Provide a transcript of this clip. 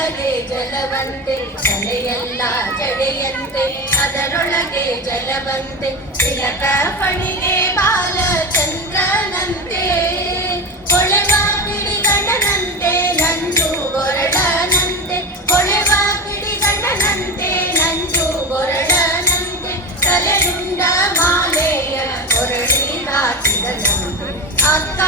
ಅದರೊಳಗೆ ಜಲವಂತೆ ತಲೆಯೆಲ್ಲ ಜಡೆಯಂತೆ ಅದರೊಳಗೆ ಜಲವಂತೆ ತಿಲಕ ಫಣಿಗೆ ಬಾಲ ಚಂದ್ರನಂತೆ ಹೊಳೆವ ಕಿಡಿಗಣ್ಣನಂತೆ ನಂಜು ಗೊರಡನಂತೆ ಹೊಳೆವ ಕಿಡಿಗಣ್ಣನಂತೆ ನಂಜು ಗೊರಡನಂತೆ ತಲೆಯುಂಡ ಮಾಲೆಯ ಕೊರಳಿ ಹಾಕಿದನಂತೆ ಅಕ್ಕ